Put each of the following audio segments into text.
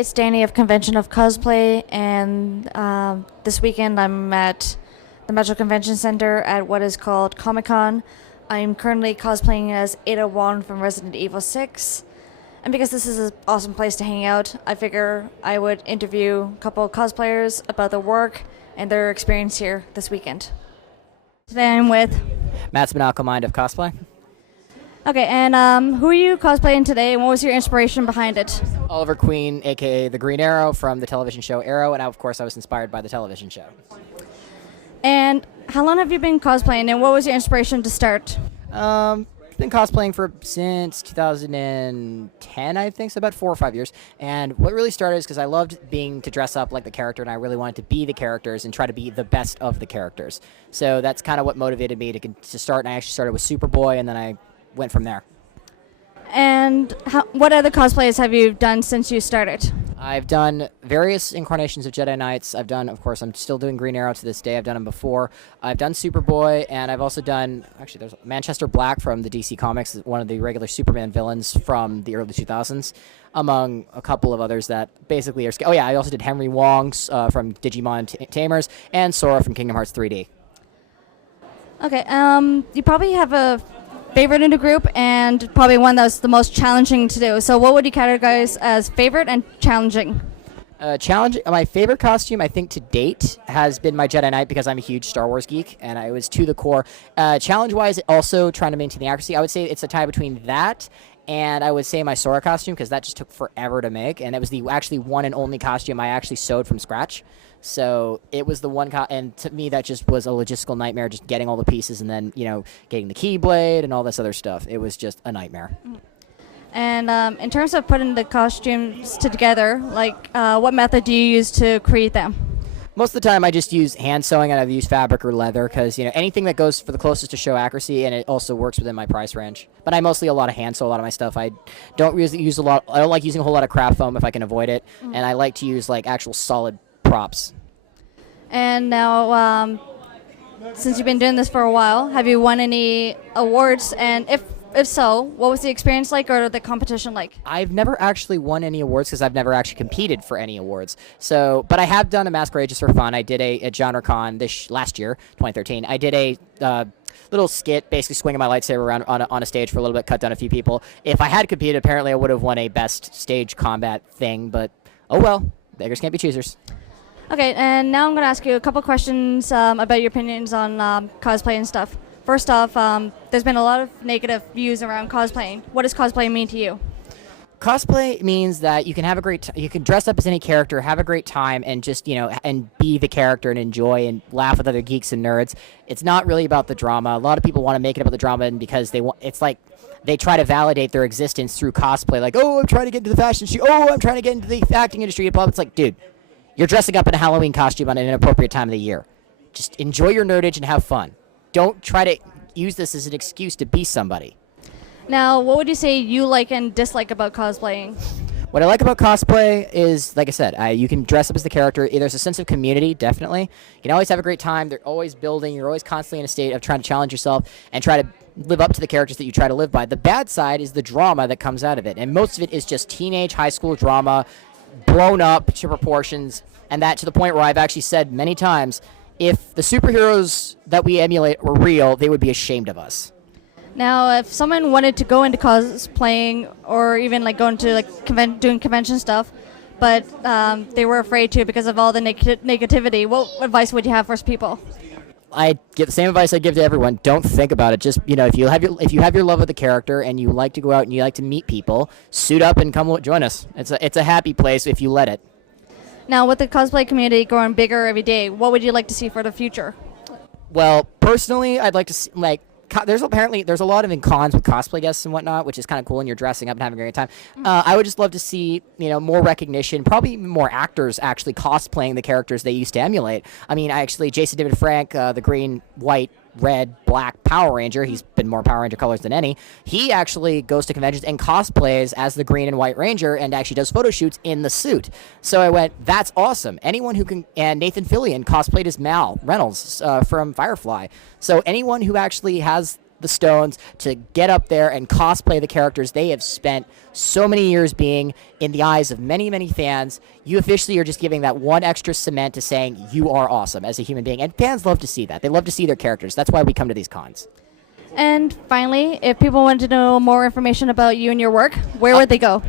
Hey, it's Danny of Convention of Cosplay, and this weekend I'm at the Metro Convention Center at what is called ComiCon. I'm currently cosplaying as Ada Wong from Resident Evil 6, and because this is an awesome place to hang out, I figure I would interview a couple of cosplayers about their work and their experience here this weekend. Today I'm with... Matt's been Mind of Cosplay. Okay, and who are you cosplaying today, and what was your inspiration behind it? Oliver Queen, a.k.a. the Green Arrow from the television show Arrow, and of course I was inspired by the television show. And how long have you been cosplaying, and what was your inspiration to start? Been cosplaying since 2010, I think, so about 4 or 5 years. And what really started is because I loved to dress up like the character, and I really wanted to be the characters and try to be the best of the characters. So that's kind of what motivated me to start, and I actually started with Superboy, and then I went from there. And what other cosplays have you done since you started? I've done various incarnations of Jedi Knights. I've done, of course, I'm still doing Green Arrow to this day. I've done them before. I've done Superboy, and I've also done, actually, there's Manchester Black from the DC Comics, one of the regular Superman villains from the early 2000s, among a couple of others that basically are... Oh, yeah, I also did Henry Wong's from Digimon Tamers, and Sora from Kingdom Hearts 3D. Okay, you probably have a favorite in the group, and probably one that's the most challenging to do. So what would you categorize as favorite and challenging? Challenging. My favorite costume, I think, to date has been my Jedi Knight because I'm a huge Star Wars geek, and I was to the core. Challenge-wise, also trying to maintain the accuracy. I would say it's a tie between that and I would say my Sora costume, because that just took forever to make, and it was the actually one and only costume I actually sewed from scratch. So it was the one, and to me that just was a logistical nightmare, just getting all the pieces and then, getting the Keyblade and all this other stuff. It was just a nightmare. And in terms of putting the costumes together, what method do you use to create them? Most of the time I just use hand sewing, and I've used fabric or leather because, anything that goes for the closest to show accuracy, and it also works within my price range. But I mostly a lot of hand sew a lot of my stuff. I don't use a lot. I don't like using a whole lot of craft foam if I can avoid it, and I like to use actual solid props. And now, since you've been doing this for a while, have you won any awards? And if so, what was the experience like, or the competition like? I've never actually won any awards because I've never actually competed for any awards. So, but I have done a masquerade just for fun. I did a genre con last year, 2013. I did a little skit, basically swinging my lightsaber around on a stage for a little bit, cut down a few people. If I had competed, apparently I would have won a best stage combat thing, but oh well, beggars can't be choosers. Okay, and now I'm going to ask you a couple questions about your opinions on cosplay and stuff. First off, there's been a lot of negative views around cosplaying. What does cosplay mean to you? Cosplay means that you can have you can dress up as any character, have a great time, and just, and be the character and enjoy and laugh with other geeks and nerds. It's not really about the drama. A lot of people want to make it about the drama, and because it's like they try to validate their existence through cosplay. Like, oh, I'm trying to get into the fashion industry. Oh, I'm trying to get into the acting industry. Blah. It's like, dude, you're dressing up in a Halloween costume on an inappropriate time of the year. Just enjoy your nerdage and have fun. Don't try to use this as an excuse to be somebody. Now, what would you say you like and dislike about cosplaying? What I like about cosplay is, like I said, you can dress up as the character. There's a sense of community, definitely. You can always have a great time. They're always building. You're always constantly in a state of trying to challenge yourself and try to live up to the characters that you try to live by. The bad side is the drama that comes out of it, and most of it is just teenage high school drama blown up to proportions, and that to the point where I've actually said many times, if the superheroes that we emulate were real, they would be ashamed of us. Now, if someone wanted to go into cosplaying, or even go into doing convention stuff, but they were afraid to because of all the negativity, what advice would you have for people? I give the same advice I give to everyone. Don't think about it. Just, if you have your love of the character and you like to go out and you like to meet people, suit up and come join us. It's a happy place if you let it. Now, with the cosplay community growing bigger every day, what would you like to see for the future? Well, personally, I'd like to see, there's a lot of cons with cosplay guests and whatnot, which is kind of cool, and you're dressing up and having a great time. I would just love to see, more recognition, probably more actors actually cosplaying the characters they used to emulate. I mean, Jason David Frank, the green, white, red, black Power Ranger, he's been more Power Ranger colors than any. He actually goes to conventions and cosplays as the green and white Ranger and actually does photo shoots in the suit. So I went, that's awesome. Anyone who can, and Nathan Fillion cosplayed as Mal Reynolds from Firefly. So anyone who actually has the stones to get up there and cosplay the characters they have spent so many years being in the eyes of many, many fans. You officially are just giving that one extra cement to saying you are awesome as a human being. And fans love to see that. They love to see their characters. That's why we come to these cons. And finally, if people wanted to know more information about you and your work, where would they go?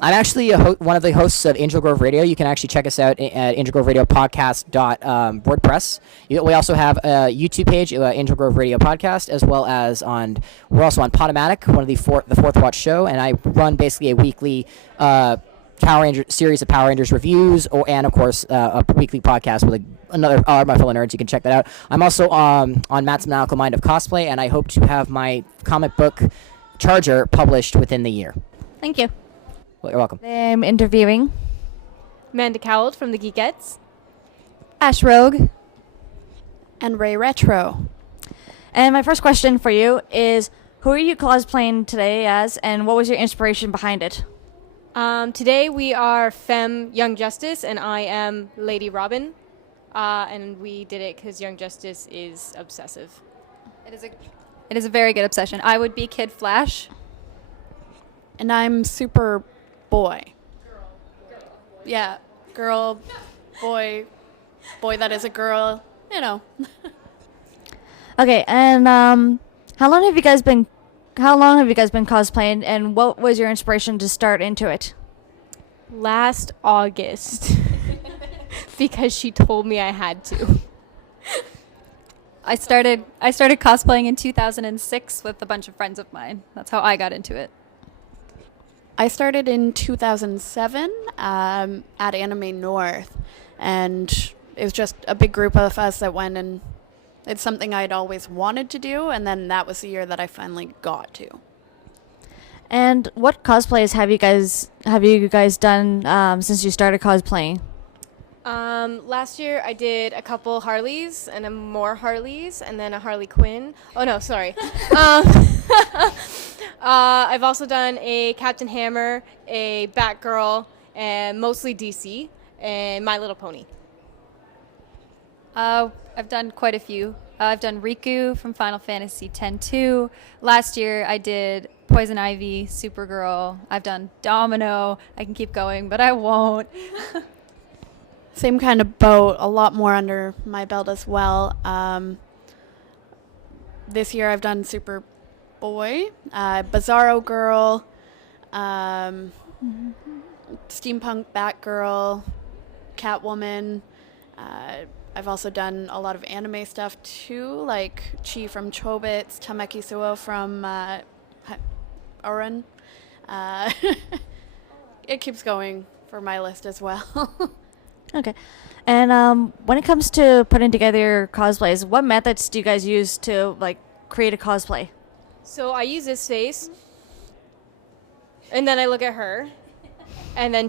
I'm actually one of the hosts of Angel Grove Radio. You can actually check us out at angelgroveradiopodcast.wordpress. We also have a YouTube page, Angel Grove Radio Podcast, as well as we're also on Podomatic, one of the Fourth Watch show, and I run basically a weekly Power Ranger series of Power Rangers reviews, and of course a weekly podcast with another my fellow nerds. You can check that out. I'm also on Matt's Maniacal Mind of Cosplay, and I hope to have my comic book Charger published within the year. Thank you. Well, you're welcome. I'm interviewing Amanda Cowell from the Geekettes. Ash Rogue. And Ray Retro. And my first question for you is, who are you cosplaying today as, and what was your inspiration behind it? Today we are Femme Young Justice, and I am Lady Robin. And we did it because Young Justice is obsessive. It is a very good obsession. I would be Kid Flash. And I'm Super Boy. Yeah, girl, boy that is a girl, you know. Okay, and how long have you guys been cosplaying, and what was your inspiration to start into it? Last August. Because she told me I had to. I started cosplaying in 2006 with a bunch of friends of mine. That's how I got into it. I started in 2007 at Anime North, and it was just a big group of us that went, and it's something I'd always wanted to do, and then that was the year that I finally got to. And what cosplays have you guys done since you started cosplaying? Last year I did a couple Harleys and more Harleys and then a Harley Quinn. Oh no, sorry. I've also done a Captain Hammer, a Batgirl, and mostly DC, and My Little Pony. I've done quite a few. I've done Riku from Final Fantasy X-2. Last year I did Poison Ivy, Supergirl. I've done Domino. I can keep going, but I won't. Same kind of boat, a lot more under my belt as well. This year I've done Superboy, Bizarro Girl, Steampunk Batgirl, Catwoman. I've also done a lot of anime stuff too, like Chi from Chobits, Tameki Suo from Oren. It keeps going for my list as well. Okay. And when it comes to putting together your cosplays, what methods do you guys use to create a cosplay? So I use this face, and then I look at her, and then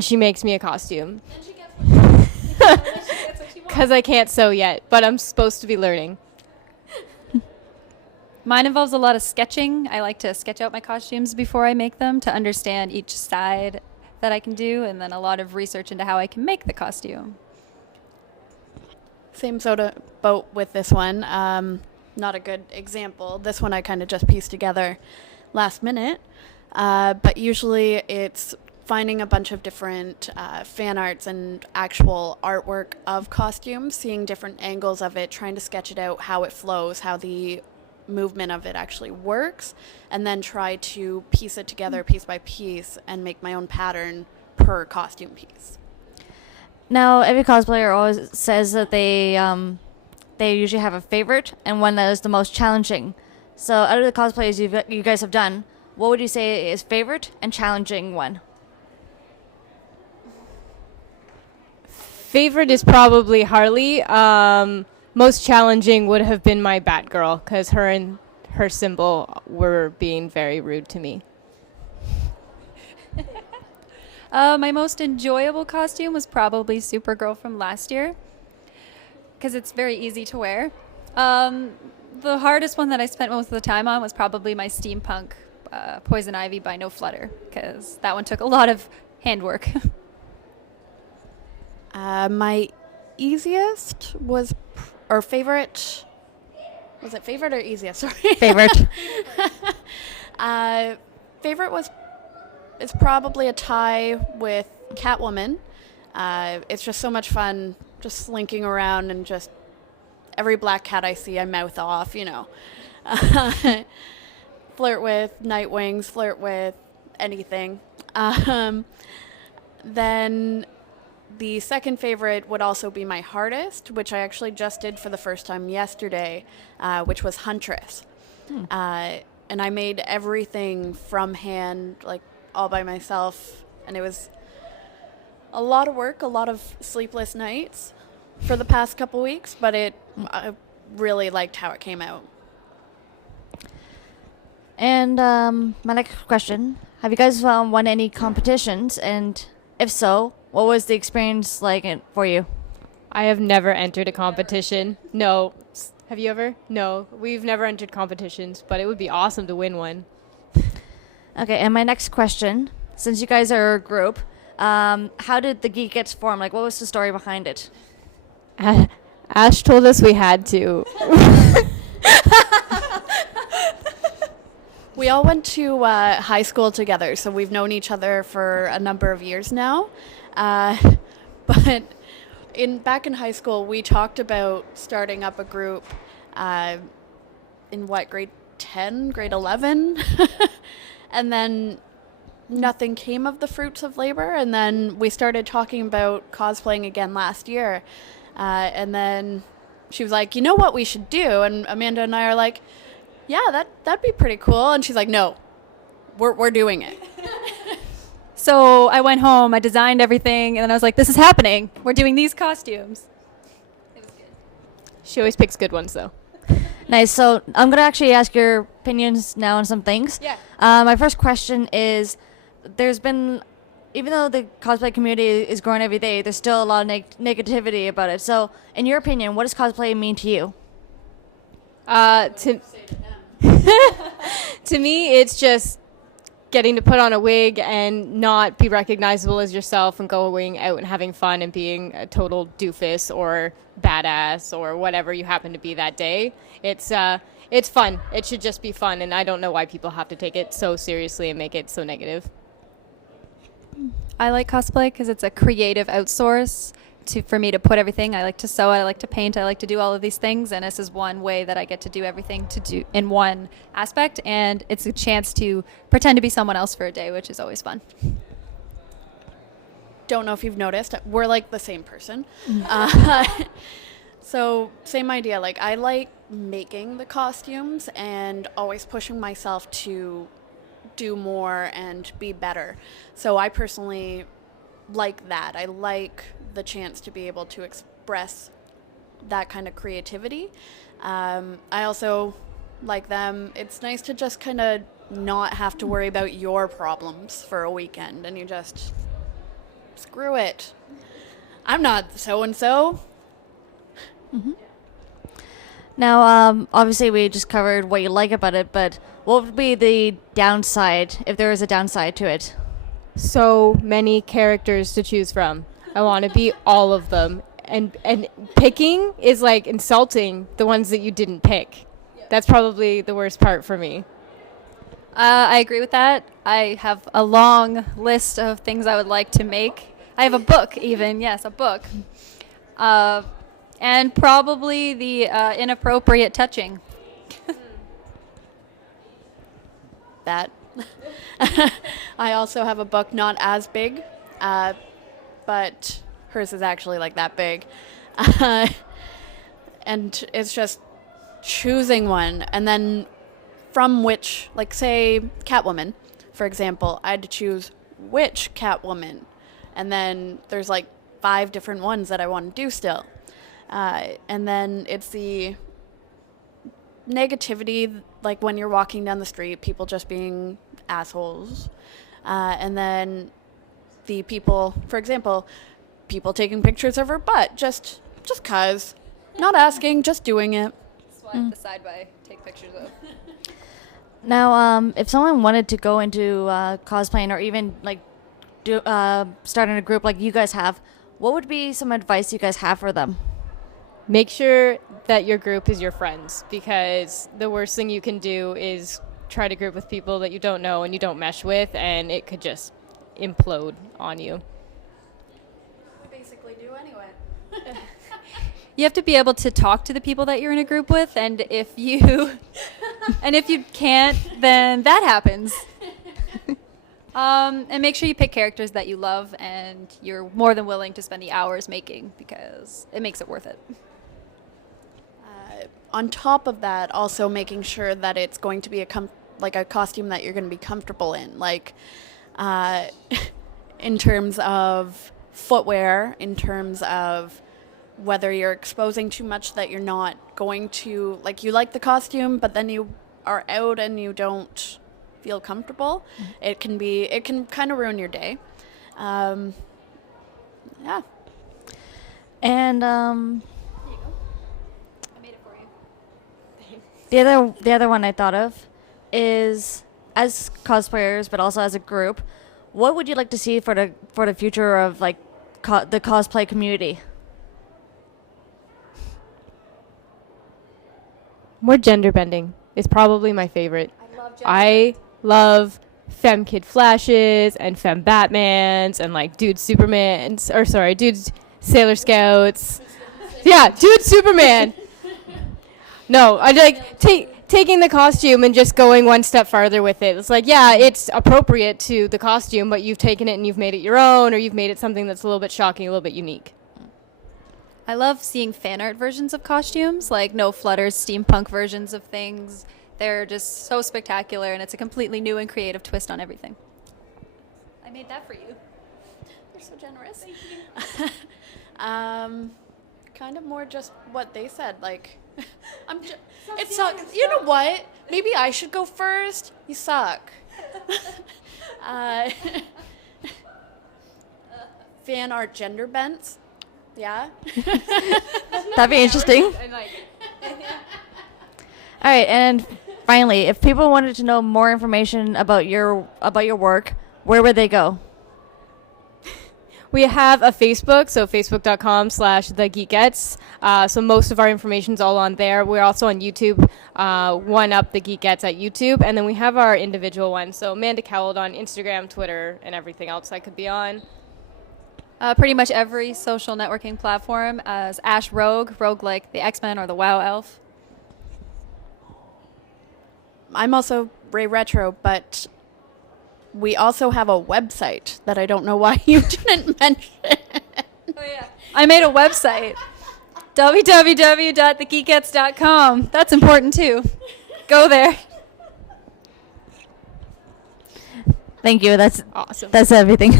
she makes me a costume. Because I can't sew yet, but I'm supposed to be learning. Mine involves a lot of sketching. I like to sketch out my costumes before I make them to understand each side that I can do, and then a lot of research into how I can make the costume. Same sort of boat with this one. Not a good example. This one I kind of just pieced together last minute. But usually it's finding a bunch of different fan arts and actual artwork of costumes, seeing different angles of it, trying to sketch it out, how it flows, how the movement of it actually works, and then try to piece it together piece by piece and make my own pattern per costume piece. Now, every cosplayer always says that they usually have a favorite and one that is the most challenging. So out of the cosplays you guys have done, what would you say is favorite and challenging one? Favorite is probably Harley. Most challenging would have been my Batgirl, because her and her symbol were being very rude to me. My most enjoyable costume was probably Supergirl from last year, because it's very easy to wear. The hardest one that I spent most of the time on was probably my steampunk Poison Ivy by No Flutter, because that one took a lot of handwork. My easiest was, or favorite, Was it favorite or easiest? Sorry. Favorite. Favorite it's probably a tie with Catwoman. It's just so much fun, just slinking around and just every black cat I see, I mouth off, you know. Flirt with Nightwings, flirt with anything. Then the second favorite would also be my hardest, which I actually just did for the first time yesterday, which was Huntress. And I made everything from hand, like all by myself, and it was a lot of work, a lot of sleepless nights for the past couple weeks, but I really liked how it came out. And my next question, have you guys won any competitions? And if so, what was the experience like for you? I have never entered a competition. No. Have you ever? No. We've never entered competitions, but it would be awesome to win one. Okay, and my next question, since you guys are a group, how did the Geek Gets formed? Like, what was the story behind it? Ash told us we had to. We all went to high school together, so we've known each other for a number of years now. But back in high school, we talked about starting up a group in grade 10, grade 11? And then nothing came of the fruits of labor. And then we started talking about cosplaying again last year. And then she was like, you know what we should do? And Amanda and I are like, yeah, that'd be pretty cool. And she's like, no, we're doing it. So I went home, I designed everything, and then I was like, this is happening. We're doing these costumes. It was good. She always picks good ones, though. Nice. So I'm going to actually ask your opinions now on some things. Yeah. My first question is, there's been, even though the cosplay community is growing every day, there's still a lot of negativity about it. So in your opinion, what does cosplay mean to you? To me, it's just getting to put on a wig and not be recognizable as yourself and going out and having fun and being a total doofus or badass or whatever you happen to be that day. It's fun. It should just be fun, and I don't know why people have to take it so seriously and make it so negative. I like cosplay because it's a creative outsource for me to put everything. I like to sew, I like to paint, I like to do all of these things, and this is one way that I get to do everything to do in one aspect, and it's a chance to pretend to be someone else for a day, which is always fun. Don't know if you've noticed, we're like the same person. So same idea, like I like making the costumes and always pushing myself to do more and be better. So I personally like that. I like the chance to be able to express that kind of creativity. I also like them. It's nice to just kind of not have to worry about your problems for a weekend and you just screw it. I'm not so-and-so. Mm-hmm. Now, obviously we just covered what you like about it, but what would be the downside, if there is a downside to it? So many characters to choose from. I want to be all of them. And picking is like insulting the ones that you didn't pick. That's probably the worst part for me. I agree with that. I have a long list of things I would like to make. I have a book even, yes, a book. And probably the inappropriate touching. That. I also have a book not as big, but hers is actually like that big. And it's just choosing one and then from which, like say Catwoman, for example, I had to choose which Catwoman. And then there's like 5 different ones that I want to do still. And then it's the negativity, like when you're walking down the street, people just being assholes. And then the people, for example, people taking pictures of her butt, just 'cause. Not asking, just doing it. That's why I decide by take pictures of. Now, if someone wanted to go into cosplaying or even like starting a group like you guys have, what would be some advice you guys have for them? make sure that your group is your friends, because the worst thing you can do is try to group with people that you don't know and you don't mesh with, and it could just implode on you. We basically do anyway. You have to be able to talk to the people that you're in a group with, and if you can't, then that happens. And make sure you pick characters that you love and you're more than willing to spend the hours making, because it makes it worth it. On top of that, also making sure that it's going to be a costume that you're going to be comfortable in, like in terms of footwear, in terms of whether you're exposing too much that you're not going to, like, you like the costume, but then you are out and you don't feel comfortable. Mm-hmm. It can kind of ruin your day. Yeah. And Here you go. I made it for you. the other one I thought of is, as cosplayers, but also as a group, what would you like to see for the future of like the cosplay community? More gender bending is probably my favorite. I love femme kid flashes and femme Batmans and like dude Sailor Scouts. Yeah, dude Superman. No, I like taking the costume and just going one step farther with it. It's like, yeah, it's appropriate to the costume, but you've taken it and you've made it your own, or you've made it something that's a little bit shocking, a little bit unique. I love seeing fan art versions of costumes, like No Flutters, steampunk versions of things. They're just so spectacular, and it's a completely new and creative twist on everything. I made that for you. You're so generous. Thank you. Kind of more just what they said. Like, it sucks. You know what? Maybe I should go first. You suck. Fan art gender bents. Yeah. That'd be interesting. All right, and finally, if people wanted to know more information about your work, where would they go? We have a Facebook, so facebook.com/thegeekettes. So most of our information's all on there. We're also on YouTube, One Up the Geekettes at YouTube, and then we have our individual ones. So Amanda Cowled on Instagram, Twitter, and everything else I could be on. Pretty much every social networking platform as Ash Rogue like the X-Men or the WoW Elf. I'm also Ray Retro, but we also have a website that I don't know why you didn't mention. Oh yeah, I made a website, www.thegeekettes.com. That's important too. Go there. Thank you. That's Awesome. That's everything.